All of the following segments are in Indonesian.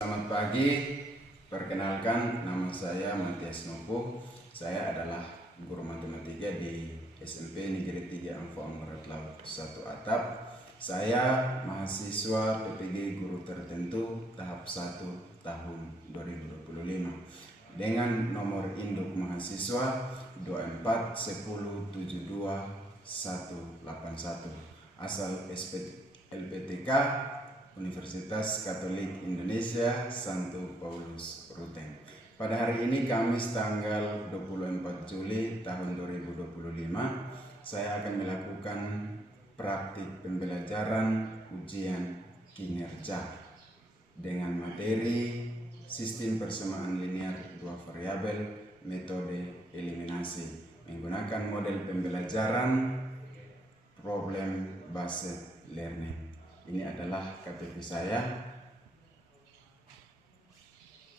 Selamat pagi, perkenalkan nama saya Matias Nopo. Saya adalah guru matematika di SMP Negeri 3 Ampo Amrat Laut 1 Atap. Saya mahasiswa PPG Guru Tertentu tahap 1 tahun 2025 dengan nomor induk mahasiswa 241072181 asal LPTK Universitas Katolik Indonesia Santo Paulus Ruteng. Pada hari ini Kamis tanggal 24 Juli tahun 2025, saya akan melakukan praktik pembelajaran ujian kinerja dengan materi sistem persamaan linear dua variabel metode eliminasi menggunakan model pembelajaran problem based learning. Ini adalah KTP saya.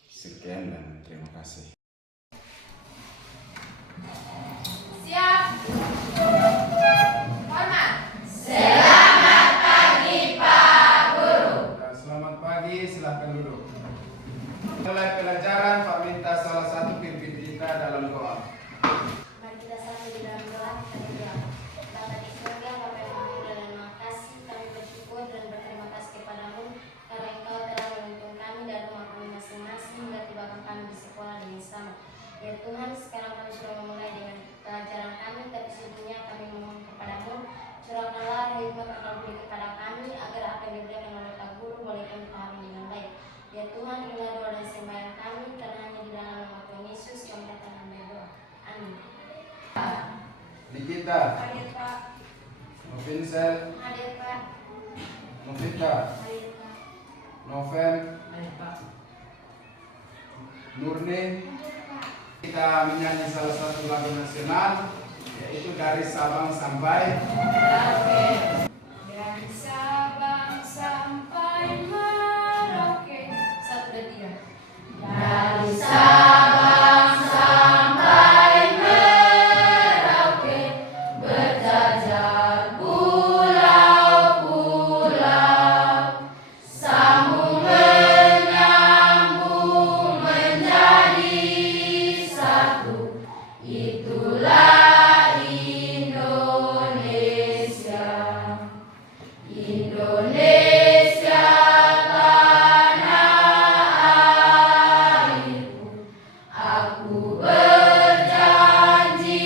Sekian dan terima kasih. Siap. Hormat. Selamat pagi Pak Guru. Selamat pagi, silakan duduk. Mulai pelajaran, Pak minta salah satu pimpin kita dalam doa. Mari kita satu di dalam doa, kita berdoa. Bapa di surga, Bapa yang maha mulia dan maha kasih, kami bersyukur dan berterima kasih kepadamu karena Engkau telah menuntun kami dari rumah kami masing-masing hingga tibakan kami di sekolah dengan selamat. Ya Tuhan, sekarang kami sudah memulai dengan pelajaran kami, tapi sebelumnya kami memohon kepadamu, curahkanlah roh hikmat yang Kau beri kepada kami agar apa yang diberikan oleh Pak Guru boleh kami pahami dengan baik. Ya Tuhan, inilah doa dan sembahyang kami karena hanya di dalam nama Tuhan Yesus kami datang dan berdoa. Amin. Nikita, Hadir Pak. Novinsel, Hadir Pak. Novita, Hadir Pak. Noven, Nurni. Kita menyanyi salah satu lagu nasional, yaitu dari Sabang sampai Dari Sabang sampai Merauke. 1, 2, 3. Dari Sabang sampai Merauke, berjajar pulau-pulau, sambung menyambung menjadi satu. Itulah Indonesia. Indonesia tanah airku, aku berjanji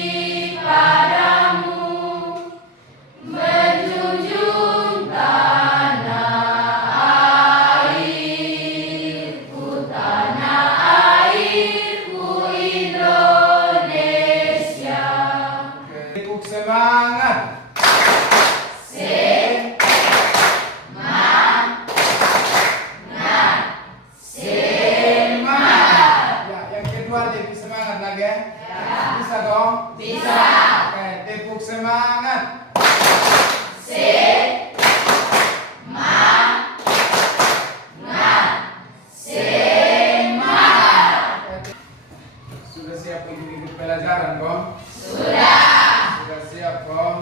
padamu menjunjung tanah airku Indonesia. Tepuk semangat. Ya, yang kedua tepuk semangat lagi ya. Bisa dong? Bisa. Oke, tepuk semangat. Sudah siap untuk ikut pelajaran, Bang? Sudah siap, Bang?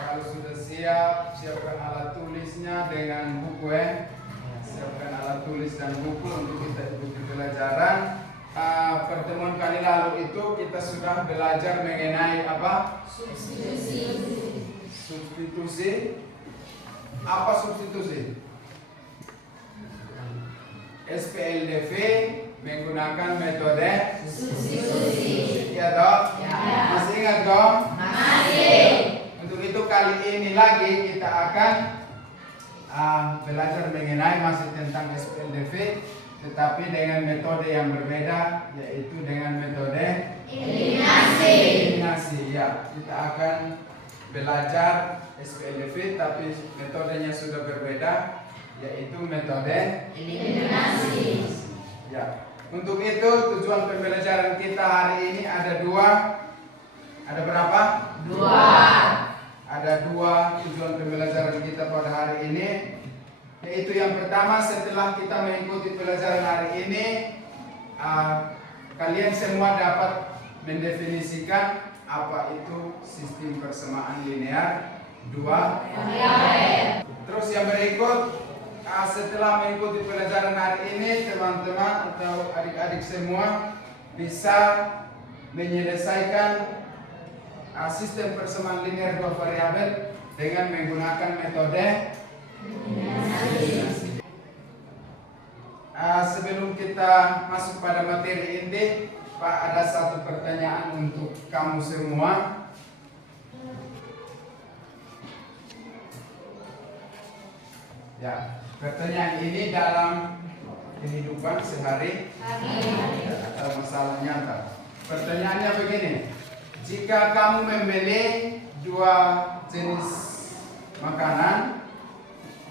Kalau sudah siap, siapkan alat tulisnya dengan buku ya. Siapkan alat tulis dan buku untuk kita ikuti pelajaran. Pertemuan kali lalu itu kita sudah belajar mengenai apa? Substitusi. Apa substitusi? SPLDV menggunakan metode substitusi. Ya dong? Masih ingat dong? Untuk itu kali ini lagi kita akan belajar mengenai masih tentang SPLDV, tetapi dengan metode yang berbeda, yaitu dengan metode eliminasi. Ya, kita akan belajar SPLDV, tapi metodenya sudah berbeda, yaitu metode eliminasi. Ya, untuk itu tujuan pembelajaran kita hari ini ada dua. Ada berapa? Ada dua tujuan pembelajaran kita pada hari ini, yaitu yang pertama, setelah kita mengikuti pelajaran hari ini, kalian semua dapat mendefinisikan apa itu sistem persamaan linear dua variabel. Terus yang berikut, setelah mengikuti pelajaran hari ini, teman-teman atau adik-adik semua bisa menyelesaikan sistem persamaan linear dua variabel dengan menggunakan metode eliminasi. Sebelum kita masuk pada materi inti, Pak, ada satu pertanyaan untuk kamu semua. Ya, pertanyaan ini dalam kehidupan sehari-hari atau masalah nyata. Pertanyaannya begini: jika kamu membeli dua jenis makanan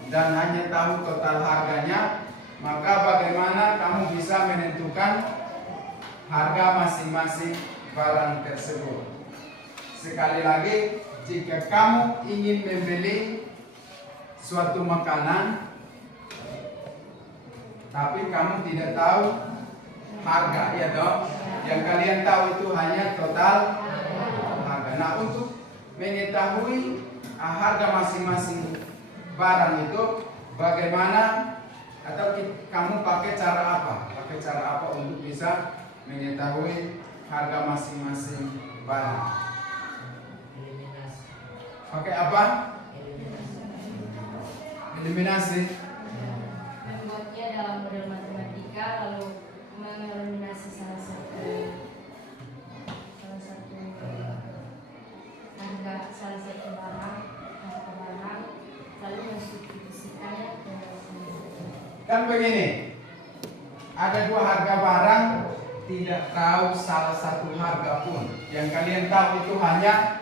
dan hanya tahu total harganya, maka bagaimana kamu bisa menentukan harga masing-masing barang tersebut? Sekali lagi, jika kamu ingin membeli suatu makanan tapi kamu tidak tahu harga, ya dong? Yang kalian tahu itu hanya total harga. Nah, untuk mengetahui harga masing-masing barang itu bagaimana, atau kamu pakai cara apa? Pakai cara apa untuk bisa mengetahui harga masing-masing barang? Pakai apa? Eliminasi. Membuatnya dalam model matematika, lalu mengeliminasi salah satu harga, salah satu barang, lalu mensubstitusikannya ke Kan begini, ada dua harga barang, tidak tahu salah satu harga pun. Yang kalian tahu itu hanya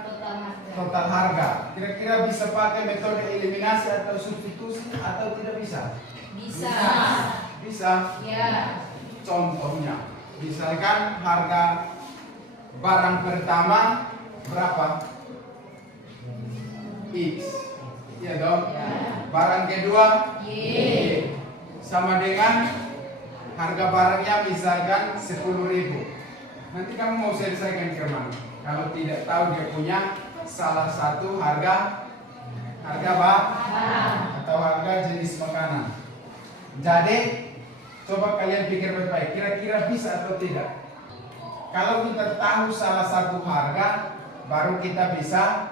total harga. Kira-kira bisa pakai metode eliminasi atau substitusi atau tidak bisa? Bisa. Bisa. Ya. Contohnya, misalkan harga barang pertama berapa? X. Iya dong? Ya. Barang kedua Y. Sama dengan harga barangnya misalkan 10.000. Nanti kamu mau selesaikan ke mana? Kalau tidak tahu dia punya salah satu harga barang atau harga jenis makanan. Jadi coba kalian pikir baik-baik, kira-kira bisa atau tidak? Kalau kita tahu salah satu harga, baru kita bisa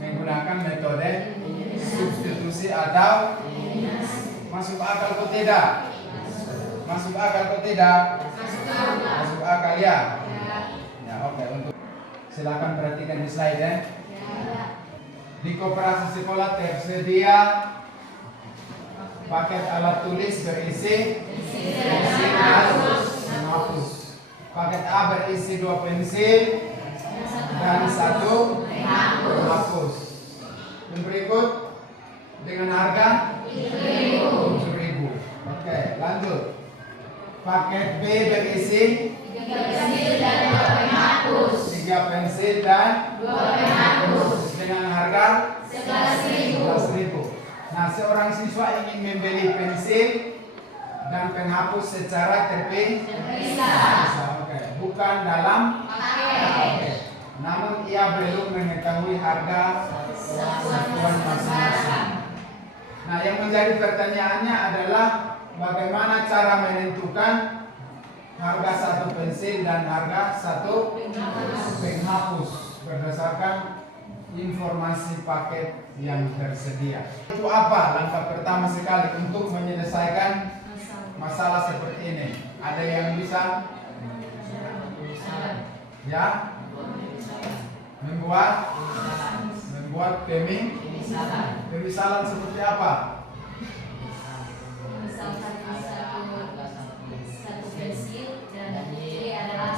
menggunakan metode substitusi atau masuk akal atau tidak? Masuk akal atau tidak? Masuk akal ya. Ya, oke. Untuk silakan perhatikan di slide ya. Di koperasi sekolah tersedia paket alat tulis berisi pensil dan penghapus. Paket A berisi 2 pensil dan 1 penghapus. Yang berikut dengan harga 7.000. Oke, lanjut. Paket B berisi 3 pensil dan 2 penghapus. 3 pensil dan 2 penghapus. dengan harga 11.000. Nah, seorang siswa ingin membeli pensil dan penghapus secara terpisah. Oke, bukan dalam paket. Namun ia belum mengetahui harga satuan masing-masing. Nah, yang menjadi pertanyaannya adalah bagaimana cara menentukan harga satu pensil dan harga satu penghapus berdasarkan informasi paket yang tersedia. Itu apa langkah pertama sekali untuk menyelesaikan masalah seperti ini? Ada yang bisa? Ya? Membuat pemisalan seperti apa? Misalkan satu pensil dan ini adalah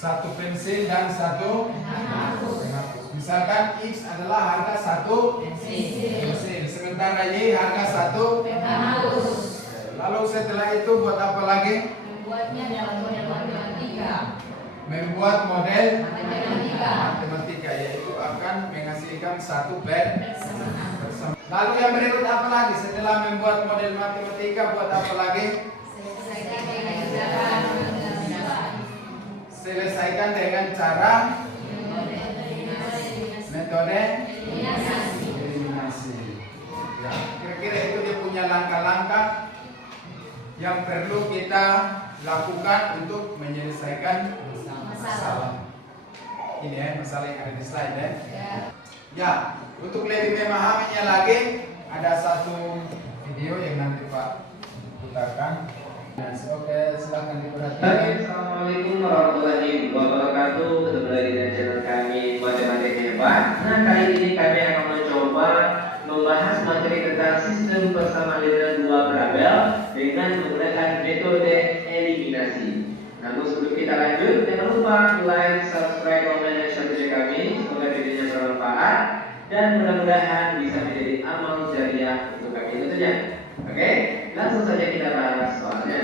Satu pensil dan 1 penghapus. Misalkan X adalah harga 1 pensil, sementara Y harga 1 penghapus. Lalu setelah itu buat apa lagi? Membuatnya dalam model matematika. Membuat model Matematika. matematika, yaitu akan menghasilkan satu persamaan. Persamaan. Lalu yang berikut apa lagi? Setelah membuat model matematika, buat apa lagi? Selesaikan dengan cara Selesaikan dengan cara metode eliminasi. langkah-langkah yang perlu kita lakukan untuk menyelesaikan masalah. Ini ya, masalah yang ada di slide ya. Ya, untuk lebih memahaminya lagi, ada satu video yang nanti Pak putarkan. Oke, silahkan diperhatikan. Assalamualaikum warahmatullahi wabarakatuh. Ketemu lagi dengan channel kami Matematika Hebat. Nah, kali ini kami akan mencoba membahas materi tentang sistem persamaan linear dua variabel dengan menggunakan metode eliminasi. Namun sebelum kita lanjut, jangan lupa like, subscribe, komen, dan share video kami. Semoga videonya bermanfaat dan mudah-mudahan bisa menjadi amal jariah untuk kami tentunya. Oke, langsung saja kita bahas soalnya.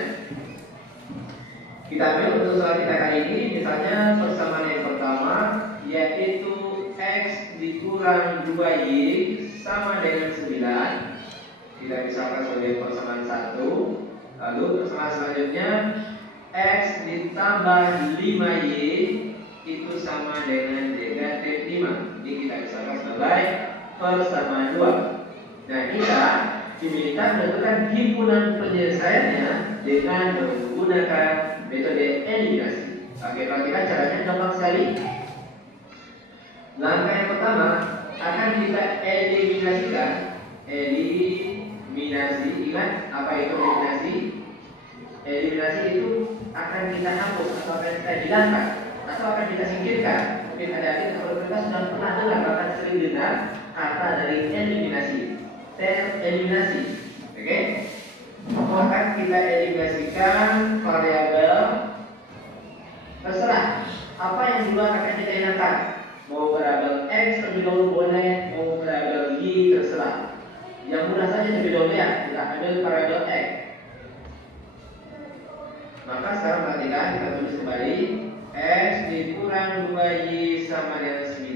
Kita ambil untuk soal kita kali ini, misalnya persamaan yang pertama yaitu X dikurang 2Y sama dengan 9. Kita misalkan sebagai persamaan 1. Lalu persamaan selanjutnya X ditambah 5Y itu sama dengan negatif 5. Ini kita misalkan sebagai persamaan 2. Nah, kita diminta menentukan himpunan penyelesaiannya dengan menggunakan metode eliminasi. Oke, perhatikan caranya gampang sekali. Langkah yang pertama akan kita eliminasikan. Eliminasi, ingat apa itu eliminasi? Eliminasi itu akan kita hapus atau akan kita hilangkan atau akan kita singkirkan. Mungkin ada kalau kita sudah pernah dengar bahkan sering dengar kata dari eliminasi. Tereliminasi, oke? Akan kita eliminasikan variabel terserah apa yang dulu akan kita hilangkan. Mau variabel X terlebih dahulu boleh, mau variabel Y terserah. Yang mudah saja terlebih dahulu ya, kita ambil variabel X. Maka sekarang perhatikan, kita tulis kembali X dikurang 2Y sama dengan 9.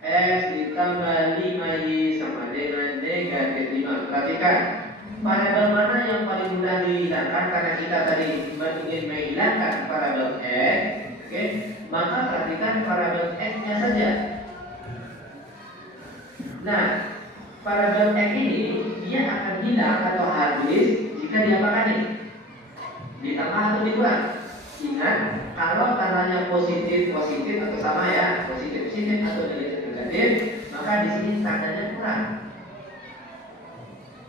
X ditambah 5Y sama dengan negatif 5. Perhatikan, variabel mana yang paling mudah dihilangkan karena kita tadi ingin menghilangkan variabel X. Oke, maka perhatikan variabel X-nya saja. Nah, variabel X ini dia akan hilang atau habis jika diapakan nih? Ditambah atau dikurang. Ingat, kalau tandanya positif atau sama ya, positif atau negatif, maka di sini tandanya kurang.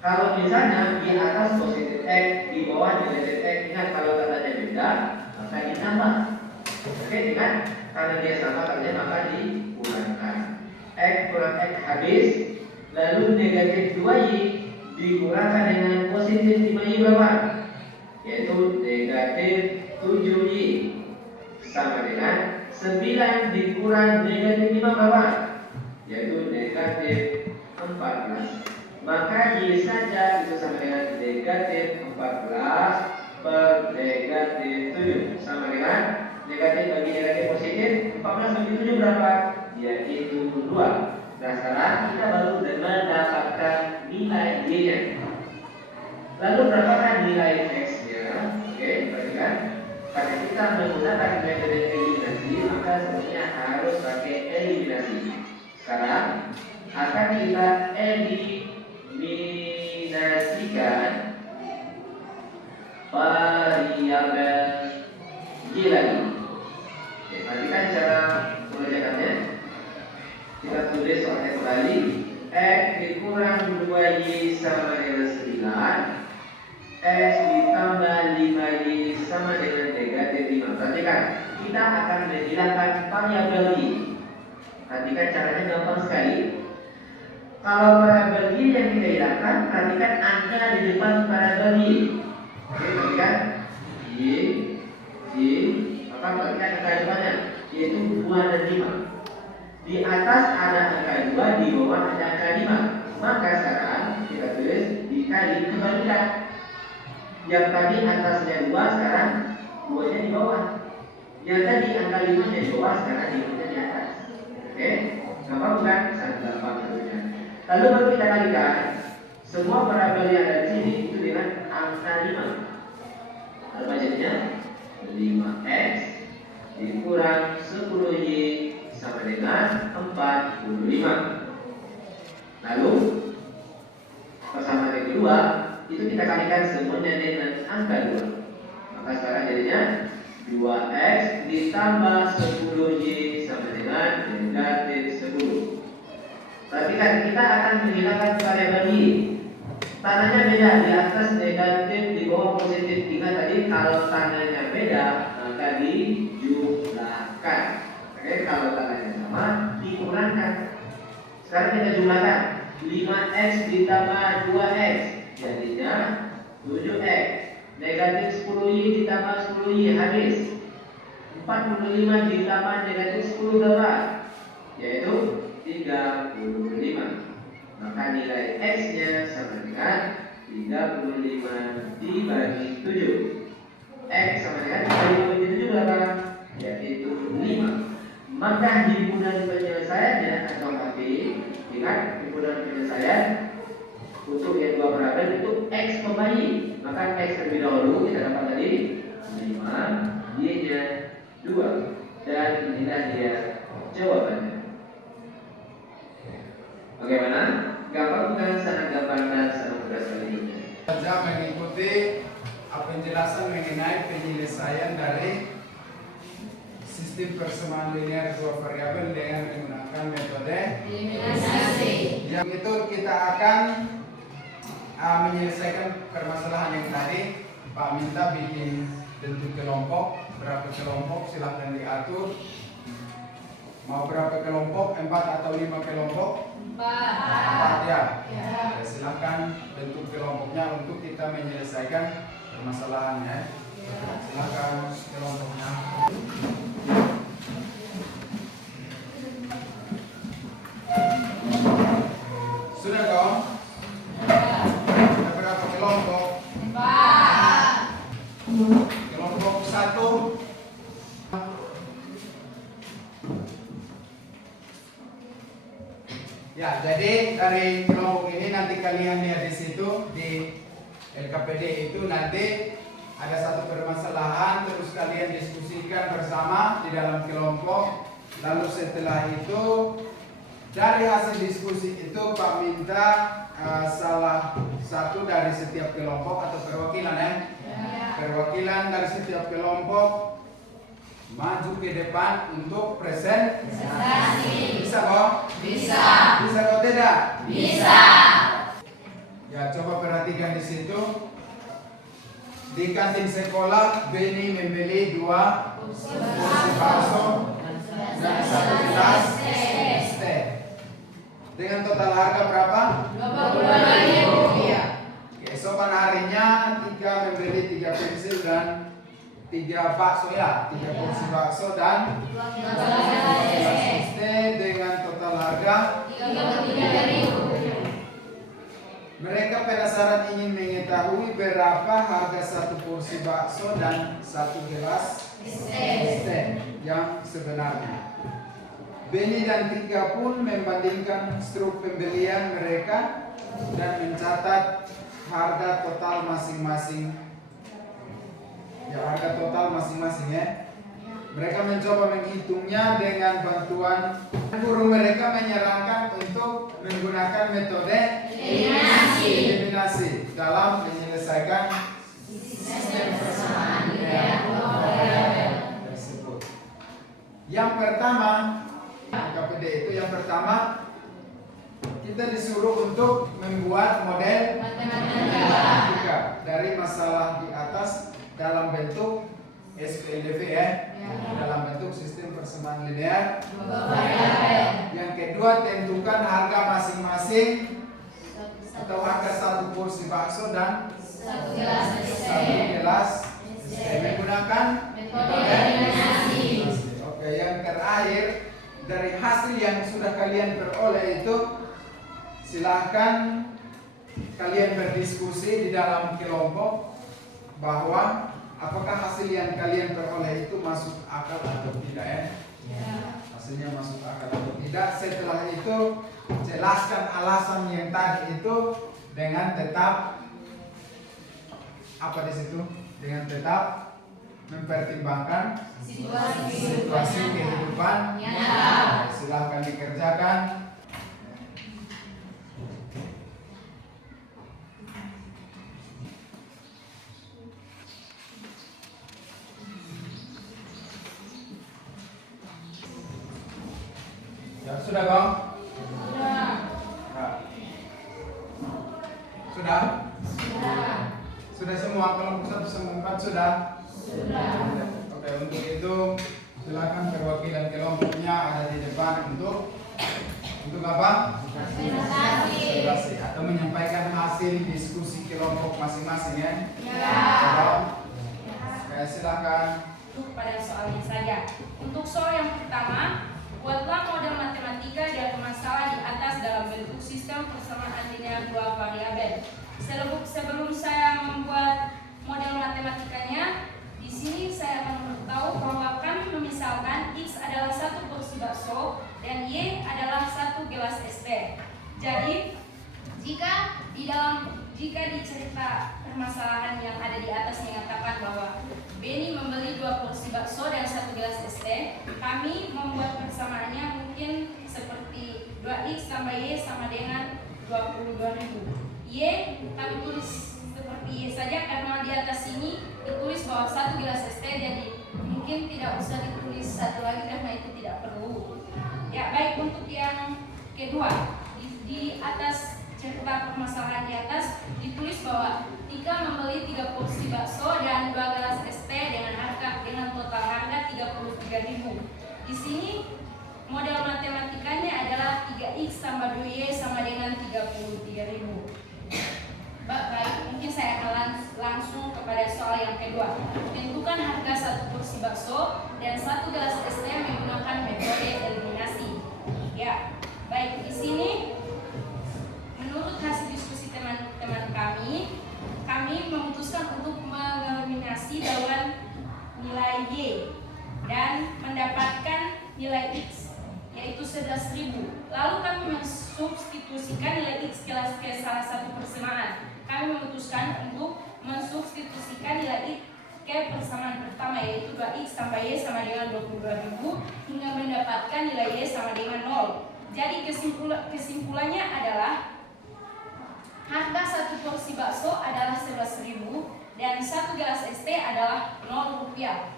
Kalau misalnya di atas positif X, di bawah negatif X, ingat kalau tandanya beda, maka ditambah. Oke, ingat, karena dia sama tandanya maka dikurangkan. X kurang X habis, lalu negatif 2Y dikurangkan dengan positif 5Y berapa? Yaitu negatif 7Y sama dengan 9 dikurang negatif 5 berapa? Yaitu negatif 14. Maka Y saja itu sama dengan negatif 14 per negatif 7 sama dengan negatif bagi negatif positif 14 bagi 7 berapa? Yaitu 2. Nah, sekarang kita baru mendapatkan nilai Y-nya. Lalu berapakah nilai X-nya? Oke, perhatikan. Karena kita menggunakan metode eliminasi, maka sebenarnya harus pakai eliminasi. Sekarang akan kita eliminasikan variabel Y lagi. Oke, perhatikan cara mengerjakannya. Kita tulis soalnya kembali. X dikurang 2Y sama dengan 9. X ditambah 5Y sama dengan negatif 5. Perhatikan, kita akan menghilangkan variabel Y. Perhatikan caranya gampang sekali. Kalau variabel Y yang kita hilangkan, perhatikan angka di depan variabel Y. Oke, perhatikan Y, maka perhatikan angka depannya, yaitu 2 dan 5. Di atas ada angka 2, di bawah ada angka 5. Maka sekarang kita tulis dikali kebalikan. Yang tadi atasnya 2, sekarang 2-nya di bawah. Yang tadi angka 5-nya di bawah, sekarang 5-nya di atas. Oke, gampang bukan? Sangat gampang tentunya. Lalu baru kita kalikan semua variabel yang ada di sini itu dengan angka 5. Apa jadinya? 5X dikurang 10Y sama dengan 45. Lalu persamaan yang kedua 2 itu kita kalikan semuanya dengan angka 2. Maka sekarang jadinya 2x ditambah 10y sama dengan negatif 10. Perhatikan, kita akan menghilangkan variabel y. Tandanya beda, di atas negatif, di bawah positif. Ingat tadi kalau tandanya beda maka dijumlahkan. Oke, kalau tandanya sama dikurangkan. Sekarang kita jumlahkan 5x ditambah 2x jadinya 7x. Negatif 10y ditambah 10y habis. 45 ditambah negatif 10 berapa? Yaitu 35. Maka nilai x-nya sama dengan 35 dibagi 7. X sama dengan 37 berapa? Yaitu 5. Maka himpunan penyelesaiannya atau HB, ingat himpunan penyelesaian untuk yang dua variabel itu x kembali. Maka x terlebih dahulu kita dapat tadi 5, y-nya 2, dan inilah dia jawabannya. Bagaimana? Gampang bukan? Sangat gampang dan sangat mudah sekali. Saja mengikuti penjelasan mengenai penyelesaian dari sistem persamaan linear dua variabel dengan menggunakan metode Eliminasi. yang itu kita akan menyelesaikan permasalahan yang tadi. Pak minta bikin bentuk kelompok, berapa kelompok silahkan diatur. Mau berapa kelompok? 4 atau 5 kelompok? 4 ya. Silahkan bentuk kelompoknya untuk kita menyelesaikan permasalahannya. Silahkan kelompoknya. Sudah dong? Ada berapa kelompok? 4. Kelompok 1. Ya, jadi dari kelompok ini nanti kalian lihat di situ di LKPD itu nanti ada satu permasalahan, terus kalian diskusikan bersama di dalam kelompok. Lalu setelah itu dari hasil diskusi itu Pak minta salah satu dari setiap kelompok atau perwakilan ya. Perwakilan dari setiap kelompok maju ke depan untuk presentasi. Bisa kok? Bisa. Bisa kok tidak? Bisa. Ya, coba perhatikan di situ. Di kantin sekolah, Beni membeli 2 porsi bakso dan 1 gelas teh. Dengan total harga berapa? 22.000. Keesokan harinya Tika membeli 3 pensil dan 3 bakso ya, 3 porsi bakso dan 2 gelas teh dengan total harga 33.000. Mereka penasaran ingin mengetahui berapa harga 1 porsi bakso dan 1 gelas teh yang sebenarnya. Beni dan Tika pun membandingkan struk pembelian mereka dan mencatat harga total masing-masing. Ya, harga total masing-masing ya. Mereka mencoba menghitungnya dengan bantuan guru mereka menyarankan untuk menggunakan metode eliminasi dalam menyelesaikan sistem persamaan linear tersebut. Yang pertama, KPD itu yang pertama kita disuruh untuk membuat model matematika dari masalah di atas dalam bentuk SPLDV ya. Dalam bentuk sistem persamaan linear. Yang kedua, tentukan harga masing-masing atau harga 1 porsi bakso dan 1 gelas teh menggunakan metode eliminasi. Oke, yang terakhir dari hasil yang sudah kalian peroleh itu silahkan kalian berdiskusi di dalam kelompok bahwa apakah hasil yang kalian peroleh itu masuk akal atau tidak ya? Hasilnya masuk akal atau tidak. Setelah itu jelaskan alasan yang tadi itu dengan tetap apa di situ? Dengan tetap mempertimbangkan situasi kehidupan nyata. Silahkan dikerjakan. Sudah kok? Sudah. Nah. Sudah? Sudah. Sudah semua kelompok 1 sampai 4 sudah? Sudah. Oke, untuk itu silakan perwakilan kelompoknya ada di depan untuk apa? Terima kasih. Presentasi atau menyampaikan hasil diskusi kelompok masing-masing ya. Ya. Oke, silakan. Untuk pada soalnya saja. Untuk soal yang pertama, buatlah model matematika dan masalah di atas dalam bentuk sistem persamaan linear dua variabel. Sebelum saya membuat model matematikanya, di sini saya akan memberitahu bahwa kami memisalkan X adalah 1 porsi bakso dan Y adalah 1 gelas es teh. Jadi, jika di cerita permasalahan yang ada di atas mengatakan bahwa Benny membeli 2 porsi bakso dan 1 gelas es teh, kami membuat persamaannya mungkin seperti 2X tambah Y sama dengan 22.000. Y kami tulis seperti Y saja karena di atas ini ditulis bahwa 1 gelas es teh, jadi mungkin tidak usah ditulis satu lagi karena itu tidak perlu. Ya, baik. Untuk yang kedua, di atas cerita permasalahan di atas ditulis bahwa Tika membeli 3 porsi bakso dan 2 gelas es teh dengan total harga 33.000. Di sini model matematikanya adalah 3X tambah 2Y sama dengan 33.000. Baik, mungkin saya akan langsung kepada soal yang kedua. Tentukan harga 1 porsi bakso dan 1 gelas es teh menggunakan metode eliminasi. Ya, baik. Di sini menurut hasil diskusi teman-teman kami memutuskan untuk mengeliminasi lawan nilai Y dan mendapatkan nilai X, yaitu 11.000. Lalu kami mensubstitusikan nilai X ke salah satu persamaan. Kami memutuskan untuk mensubstitusikan nilai X ke persamaan pertama, yaitu 2X tambah Y sama dengan 22.000 hingga mendapatkan nilai Y sama dengan 0. Jadi kesimpulannya adalah harga 1 porsi bakso adalah 11.000 dan 1 gelas es teh adalah 0 rupiah.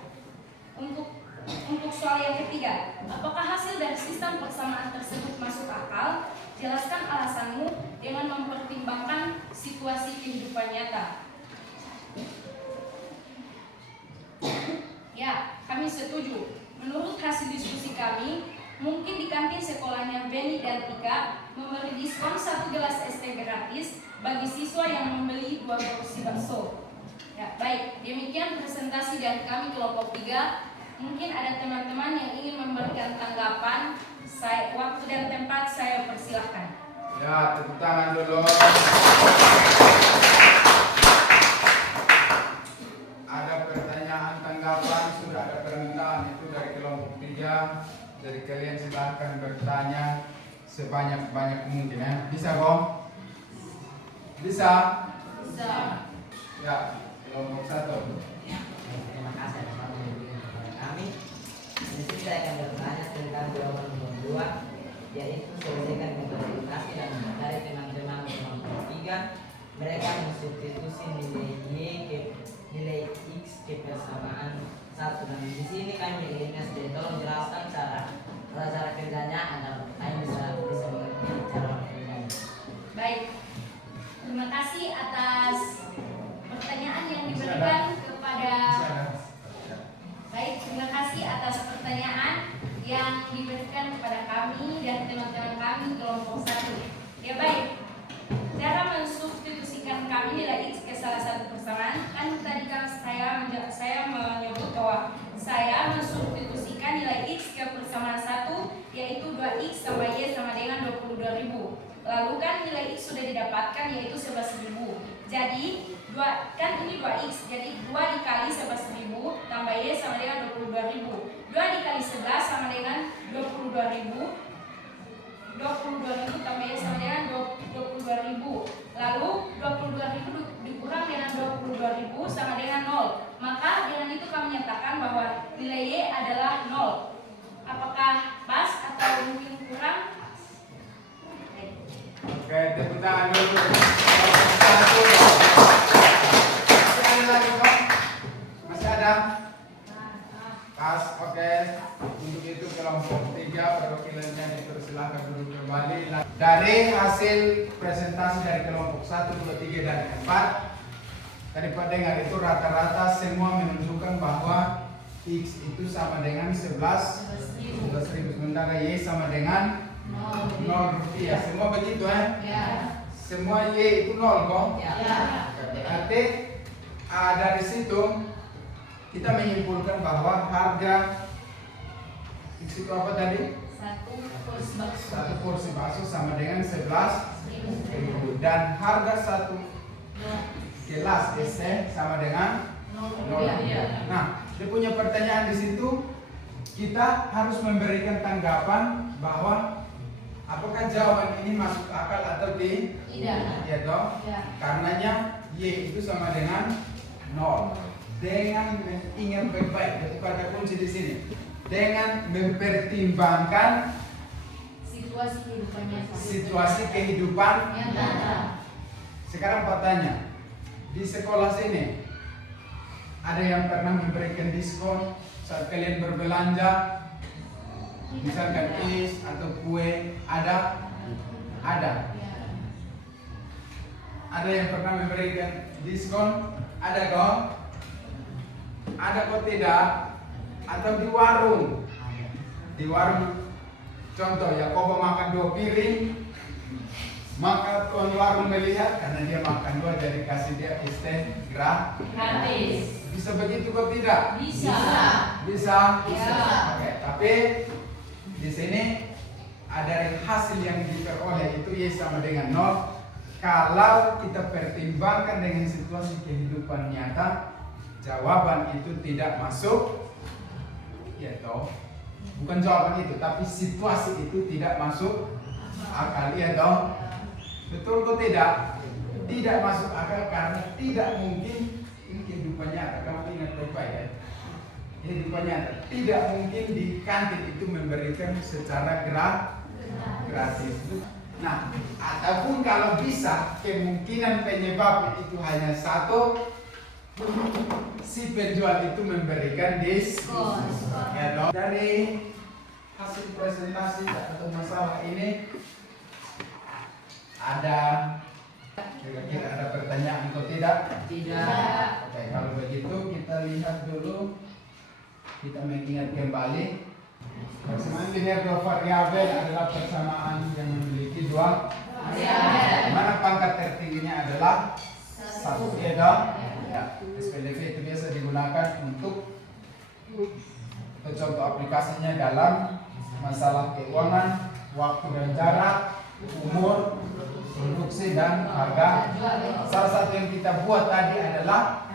Untuk soal yang ketiga, apakah hasil dari sistem persamaan tersebut masuk akal? Jelaskan alasanmu dengan mempertimbangkan situasi kehidupan nyata. Ya, kami setuju. Menurut hasil diskusi kami, mungkin di kantin sekolahnya Benny dan Tika memberi diskon 1 gelas es teh gratis bagi siswa yang membeli 2 porsi bakso. Ya, baik. Demikian presentasi dari kami kelompok 3. Mungkin ada teman-teman yang ingin memberikan tanggapan. Waktu dan tempat saya persilahkan. Ya, tepuk tangan dulu. Ada pertanyaan, tanggapan, sudah ada permintaan itu dari kelompok 3. Jadi kalian silahkan bertanya sebanyak-banyak mungkin ya. Bisa kok? Bisa? Bisa. Ya, kelompok 1. Terima kasih atas waktu yang diberikan kepada kami. Di sini saya akan bertanya tentang jawaban nomor 2, yaitu selesaikan metodologi dan dari teman-teman kelompok 3. Mereka mensubstitusi nilai Y ke nilai X ke persamaan 1, dan di sini kami eliminasi. Tolong jelaskan cara kerjanya agar kami bisa mengerti cara kerjanya. Baik. Terima kasih atas pertanyaan yang diberikan kepada. Baik, terima kasih atas pertanyaan yang diberikan kepada kami dan teman-teman kami kelompok 1. Ya, baik. Cara mensubstitusikan kami nilai X ke salah satu persamaan, kan tadi kan saya menyebut bahwa saya mensubstitusikan nilai X ke persamaan 1, yaitu 2X tambah Y sama dengan 22.000. Lalu kan nilai X sudah didapatkan, yaitu 11.000. Jadi kan ini 2X, jadi 2 dikali 11.000 tambah Y sama dengan 22.000. 2 dikali 11 sama dengan 22.000. 22.000 tambah Y sama dengan 22.000. Lalu 22.000 dikurang dengan 22.000 sama dengan 0. Maka dengan itu kami nyatakan bahwa nilai Y adalah 0. Apakah pas atau mungkin kurang? Oke, tepuk tangan dulu. Masih ada lagi kok? Masih ada? Pas, oke. Untuk itu kelompok 3 perwakilannya dipersilahkan. Dari hasil presentasi dari kelompok 1, 2, 3, dan 4, tadi Pak dengar itu rata-rata semua menunjukkan bahwa X itu sama dengan 11.000, sementara Y sama dengan 0 rupiah. Semua begitu semua Y itu 0 kok. Berarti dari situ kita menyimpulkan bahwa harga X itu apa tadi? Satu porsi bakso sama dengan 11.000, dan harga satu gelas es teh sama dengan 0. Nah, dia punya pertanyaan di situ, kita harus memberikan tanggapan bahwa apakah jawaban ini masuk akal atau tidak. Ya toh? Karenanya Y itu sama dengan 0. Dengan ingat baik-baik, itu kata kunci di sini. Dengan mempertimbangkan situasi kehidupan nyata. Sekarang Pak tanya, di sekolah sini ada yang pernah memberikan diskon saat kalian berbelanja, misalkan es atau kue? Ada? Ada yang pernah memberikan diskon? Ada kok? Ada kok tidak? Atau di warung? Di warung, contoh Yakobo makan 2 piring, maka tuan warung melihat karena dia makan 2 jadi kasih dia es teh gratis. Bisa begitu kok tidak? Bisa. Oke, tapi di sini ada hasil yang diperoleh itu Y sama dengan 0. Kalau kita pertimbangkan dengan situasi kehidupan nyata, jawaban itu tidak masuk. Ya toh, bukan jawaban itu, tapi situasi itu tidak masuk akal. Ya toh, betul kok tidak? Tidak masuk akal karena tidak mungkin, ini kehidupan nyata, kamu ingat baik-baik ya. Kehidupan nyata, tidak mungkin di kantin itu memberikan secara gratis. Nah, ataupun kalau bisa, kemungkinan penyebab itu hanya satu, si penjual itu memberikan diskon. Ya dong. Dari hasil presentasi atau masalah ini ada kira-kira ada pertanyaan atau tidak? Tidak. Oke, kalau begitu kita lihat dulu, kita mengingat kembali. Persamaan linear 2 variabel adalah persamaan yang memiliki 2 variabel. Mana pangkat tertingginya adalah 1, ya dong? Ya, SPLV itu biasa digunakan untuk contoh aplikasinya dalam masalah keuangan, waktu dan jarak, umur, produksi dan harga. Salah satu yang kita buat tadi adalah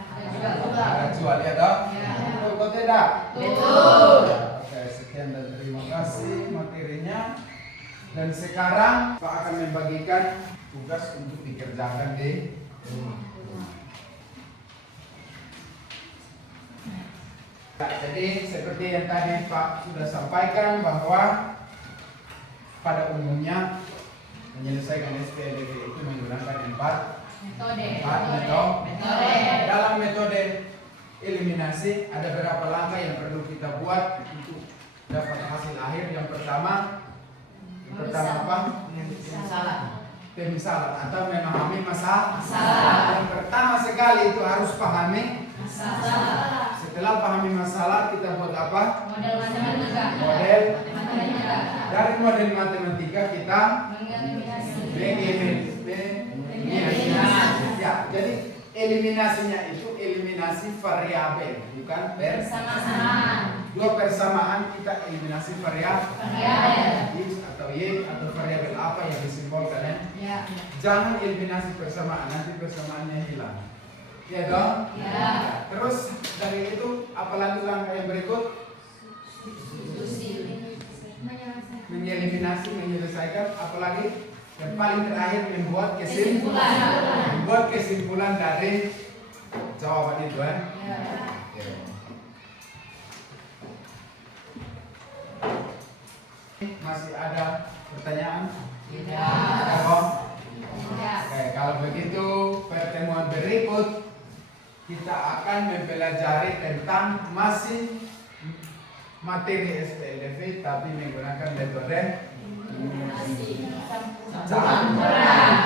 harga jual, ya dong? Betul atau tidak? Betul. Oke, sekian dan terima kasih materinya. Dan sekarang Pak akan membagikan tugas untuk dikerjakan di rumah. Jadi seperti yang tadi Pak sudah sampaikan bahwa pada umumnya menyelesaikan SPLV itu menggunakan 4 metode. Dalam metode eliminasi ada beberapa langkah yang perlu kita buat untuk dapat hasil akhir. Yang pertama apa? Pemisalan atau memahami masalah. Yang pertama sekali itu harus pahami masalah. Setelah pahami masalah, kita buat apa? Model matematika. Dari model matematika kita mengeliminasi. Ya, jadi eliminasinya itu eliminasi variabel, bukan persamaan. 2 persamaan kita eliminasi variabel X atau Y atau variabel apa yang disimbolkan ya. Jangan eliminasi persamaan, nanti persamaannya hilang. Ya dong? Ya. Terus dari itu apalagi langkah yang berikut? Mengeliminasi, menyelesaikan, apalagi yang paling terakhir membuat kesimpulan dari jawaban itu ya. Masih ada pertanyaan? Tidak. Oke, kalau begitu pertemuan berikut kita akan mempelajari tentang masih materi SPLV tapi menggunakan metode Campuran.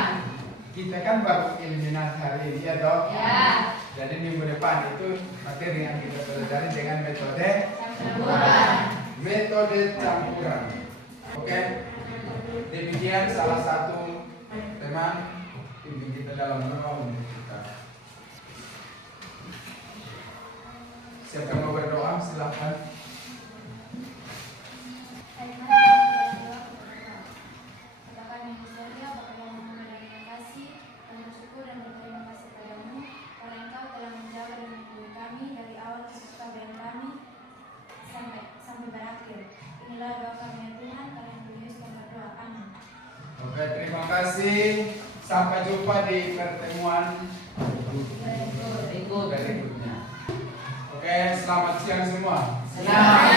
Kita kan baru eliminasi hari ini ya dok. Ya. Jadi minggu depan itu materi yang kita pelajari dengan metode Campuran. metode campuran. Oke. Demikian salah satu teman bimbing kita dalam doa untuk kita. Siapa yang mau berdoa silahkan. Bapa kami di surga, Bapa kami mengucapkan terima kasih, kami bersyukur dan berterima kasih padamu karena Engkau telah menjaga dan melindungi kami dari awal kesusahan kami sampai berakhir. Inilah doa kami ya Tuhan, karena Yesus yang berdoa. Amin. Oke, terima kasih. Sampai jumpa di pertemuan berikutnya. Oke, selamat siang semua. Selamat